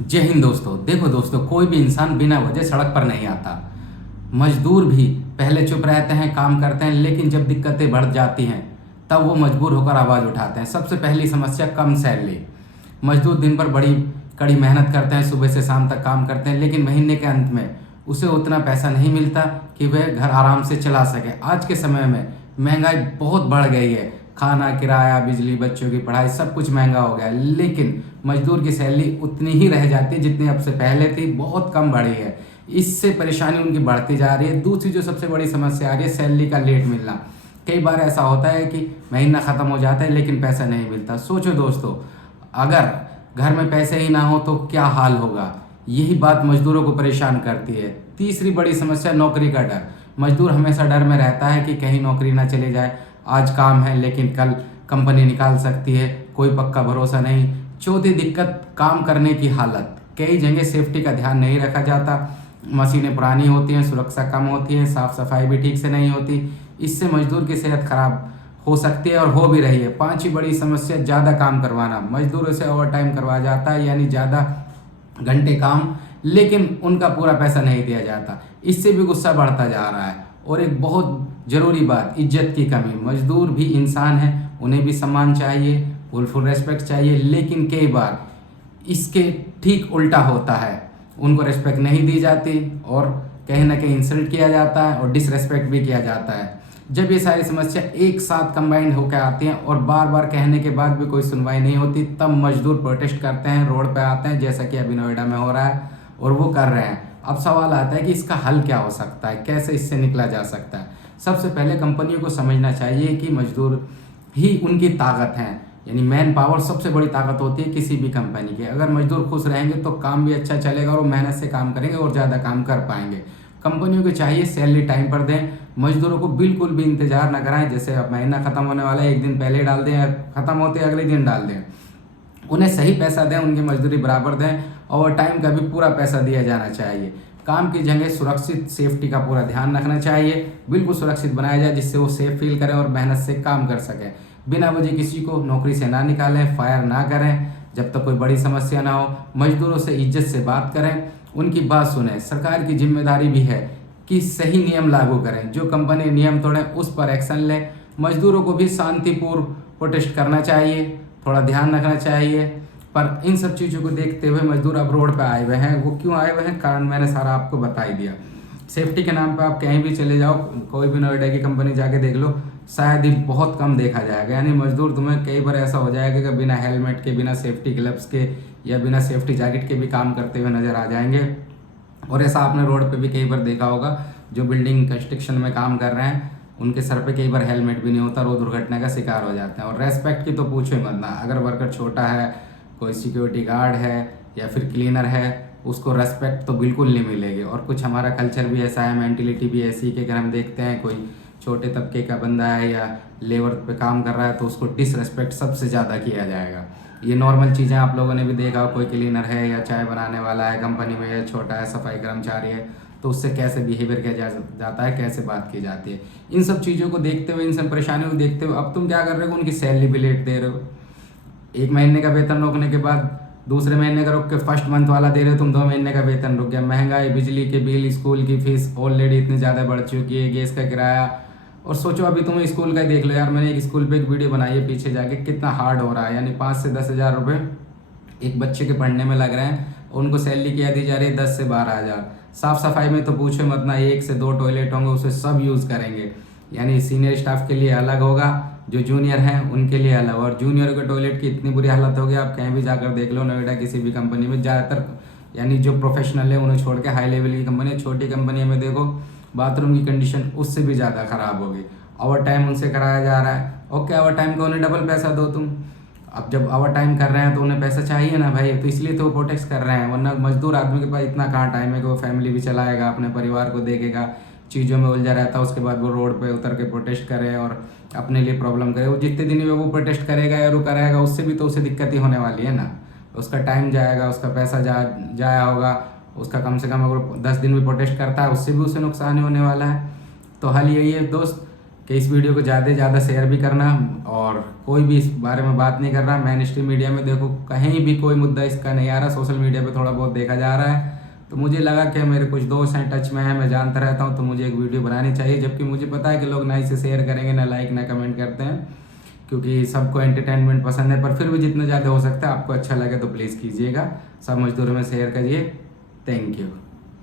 जय हिंद दोस्तों। देखो दोस्तों, कोई भी इंसान बिना वजह सड़क पर नहीं आता। मजदूर भी पहले चुप रहते हैं, काम करते हैं, लेकिन जब दिक्कतें बढ़ जाती हैं तब वो मजबूर होकर आवाज़ उठाते हैं। सबसे पहली समस्या कम सैलरी। मजदूर दिन भर बड़ी कड़ी मेहनत करते हैं, सुबह से शाम तक काम करते हैं, लेकिन महीने के अंत में उसे उतना पैसा नहीं मिलता कि वह घर आराम से चला सके। आज के समय में महंगाई बहुत बढ़ गई है। खाना, किराया, बिजली, बच्चों की पढ़ाई सब कुछ महंगा हो गया है, लेकिन मजदूर की सैलरी उतनी ही रह जाती है जितनी अब से पहले थी, बहुत कम बढ़ी है। इससे परेशानी उनकी बढ़ती जा रही है। दूसरी जो सबसे बड़ी समस्या आ रही है, सैलरी का लेट मिलना। कई बार ऐसा होता है कि महीना ख़त्म हो जाता है लेकिन पैसा नहीं मिलता। सोचो दोस्तों, अगर घर में पैसे ही ना हो तो क्या हाल होगा। यही बात मजदूरों को परेशान करती है। तीसरी बड़ी समस्या नौकरी का डर। मजदूर हमेशा डर में रहता है कि कहीं नौकरी ना चले जाए। आज काम है लेकिन कल कंपनी निकाल सकती है, कोई पक्का भरोसा नहीं। चौथी दिक्कत काम करने की हालत। कई जगह सेफ्टी का ध्यान नहीं रखा जाता। मशीनें पुरानी होती हैं, सुरक्षा कम होती है, साफ सफाई भी ठीक से नहीं होती। इससे मजदूर की सेहत खराब हो सकती है और हो भी रही है। पांचवी बड़ी समस्या ज़्यादा काम करवाना। मजदूरों से ओवर टाइम करवाया जाता है, यानी ज़्यादा घंटे काम, लेकिन उनका पूरा पैसा नहीं दिया जाता। इससे भी गुस्सा बढ़ता जा रहा है। और एक बहुत ज़रूरी बात, इज्जत की कमी। मजदूर भी इंसान हैं, उन्हें भी सम्मान चाहिए, फुल रेस्पेक्ट चाहिए, लेकिन कई बार इसके ठीक उल्टा होता है। उनको रेस्पेक्ट नहीं दी जाती और कहीं ना कहीं इंसल्ट किया जाता है और डिसरेस्पेक्ट भी किया जाता है। जब ये सारी समस्या एक साथ कंबाइंड होकर आती हैं और बार बार कहने के बाद भी कोई सुनवाई नहीं होती, तब मजदूर प्रोटेस्ट करते हैं, रोड पे आते हैं, जैसा कि अभी नोएडा में हो रहा है और वो कर रहे हैं। अब सवाल आता है कि इसका हल क्या हो सकता है, कैसे इससे निकला जा सकता है। सबसे पहले कंपनियों को समझना चाहिए कि मजदूर ही उनकी ताकत हैं, यानी मैन पावर सबसे बड़ी ताकत होती है किसी भी कंपनी की। अगर मजदूर खुश रहेंगे तो काम भी अच्छा चलेगा और वो मेहनत से काम करेंगे और ज़्यादा काम कर पाएंगे। कंपनियों को चाहिए सैलरी टाइम पर दें, मजदूरों को बिल्कुल भी इंतजार ना कराएं। जैसे अब महीना खत्म होने वाला है, एक दिन पहले डाल दें, खत्म होते अगले दिन डाल दें। उन्हें सही पैसा दें, उनकी मजदूरी बराबर दें। ओवर टाइम का भी पूरा पैसा दिया जाना चाहिए। काम की जगह सुरक्षित सेफ्टी का पूरा ध्यान रखना चाहिए, बिल्कुल सुरक्षित बनाया जाए जिससे वो सेफ फील करें और मेहनत से काम कर सकें। बिना वजह किसी को नौकरी से ना निकालें, फायर ना करें जब तक कोई बड़ी समस्या ना हो। मजदूरों से इज्जत से बात करें, उनकी बात सुनें। सरकार की जिम्मेदारी भी है कि सही नियम लागू करें, जो कंपनी नियम तोड़े उस पर एक्शन लें। मजदूरों को भी शांतिपूर्ण प्रोटेस्ट करना चाहिए, थोड़ा ध्यान रखना चाहिए। पर इन सब चीज़ों को देखते हुए मजदूर अब रोड पर आए हुए हैं। वो क्यों आए हुए हैं, कारण मैंने सारा आपको बता ही दिया। सेफ्टी के नाम पे आप कहीं भी चले जाओ, कोई भी नोएडा की कंपनी जाके देख लो, शायद ही बहुत कम देखा जाएगा। यानी मजदूर तुम्हें कई बार ऐसा हो जाएगा कि बिना हेलमेट के, बिना सेफ्टी ग्लव्स के या बिना सेफ्टी जैकेट के भी काम करते हुए नजर आ जाएंगे। और ऐसा आपने रोड पे भी कई बार देखा होगा, जो बिल्डिंग कंस्ट्रक्शन में काम कर रहे हैं उनके सर पे कई बार हेलमेट भी नहीं होता, वो दुर्घटना का शिकार हो जाते हैं। और रेस्पेक्ट की तो पूछो ही मत ना। अगर वर्कर छोटा है, कोई सिक्योरिटी गार्ड है या फिर क्लीनर है, उसको रेस्पेक्ट तो बिल्कुल नहीं मिलेगी। और कुछ हमारा कल्चर भी ऐसा है, मेंटिलिटी भी ऐसी कि अगर हम देखते हैं कोई छोटे तबके का बंदा है या लेबर पे काम कर रहा है तो उसको डिसरेस्पेक्ट सबसे ज़्यादा किया जाएगा। ये नॉर्मल चीज़ें आप लोगों ने भी देखा हो, कोई क्लीनर है या चाय बनाने वाला है कंपनी में, या छोटा है सफाई कर्मचारी है, तो उससे कैसे बिहेवियर किया जाता है, कैसे बात की जाती है। इन सब चीज़ों को देखते हुए, इन सब परेशानियों को देखते हुए अब तुम क्या कर रहे हो, उनकी सैलरी भी लेट दे रहे हो। एक महीने का वेतन रोकने के बाद दूसरे महीने का रोक के फर्स्ट मंथ वाला दे रहे हो तुम, 2 महीने का वेतन रुक गया। महंगाई, बिजली के बिल, स्कूल की फीस ऑलरेडी इतनी ज़्यादा बढ़ चुकी है, गैस का किराया। और सोचो अभी तुम स्कूल का ही देख लो यार, मैंने एक स्कूल पे एक वीडियो बनाई है पीछे जाके, कितना हार्ड हो रहा है। यानी 5 से 10 हज़ार रुपये एक बच्चे के पढ़ने में लग रहे हैं, उनको सैलरी क्या दी जा रही है, 10 से 12 हज़ार। साफ सफाई में तो पूछो मत ना, 1 से 2 टॉयलेट होंगे, उसे सब यूज़ करेंगे। यानी सीनियर स्टाफ के लिए अलग होगा, जो जूनियर हैं उनके लिए अलग। और जूनियर के टॉयलेट की इतनी बुरी हालत होगी, आप कहीं भी जाकर देख लो नोएडा किसी भी कंपनी में, ज़्यादातर यानी जो प्रोफेशनल है उन्हें छोड़ के हाई लेवल की कंपनी, छोटी कंपनी में देखो बाथरूम की कंडीशन उससे भी ज़्यादा ख़राब होगी। ओवर टाइम उनसे कराया जा रहा है। ओके, ओवर टाइम का उन्हें डबल पैसा दो तुम। अब जब ओवर टाइम कर रहे हैं तो उन्हें पैसा चाहिए ना भाई, तो इसलिए तो वो प्रोटेस्ट कर रहे हैं। वरना मजदूर आदमी के पास इतना कहाँ टाइम है कि वो फैमिली भी चलाएगा, अपने परिवार को देखेगा, चीज़ों में उलझा रहता है। उसके बाद वो रोड पे उतर के प्रोटेस्ट करे और अपने लिए प्रॉब्लम करे। वो जितने दिन में वो प्रोटेस्ट करेगा या रुका रहेगा, उससे भी तो उसे दिक्कत ही होने वाली है ना। उसका टाइम जाएगा, उसका पैसा जाया होगा, उसका कम से कम अगर 10 दिन भी प्रोटेस्ट करता है उससे भी उसे नुकसान ही होने वाला है। तो हल यही है दोस्त कि इस वीडियो को ज़्यादा से ज़्यादा शेयर भी करना, और कोई भी इस बारे में बात नहीं कर रहा। मेन स्ट्रीम मीडिया में देखो कहीं भी कोई मुद्दा इसका नहीं आ रहा, सोशल मीडिया पे थोड़ा बहुत देखा जा रहा है। तो मुझे लगा कि मेरे कुछ दोस्त हैं टच में हैं, मैं जानता रहता हूँ, तो मुझे एक वीडियो बनानी चाहिए। जबकि मुझे पता है कि लोग ना इसे शेयर करेंगे, ना लाइक ना कमेंट करते हैं, क्योंकि सबको एंटरटेनमेंट पसंद है। पर फिर भी जितना ज़्यादा हो सकता है आपको अच्छा लगे तो प्लीज़ कीजिएगा। सब मजदूरों में शेयर करिए। Thank you.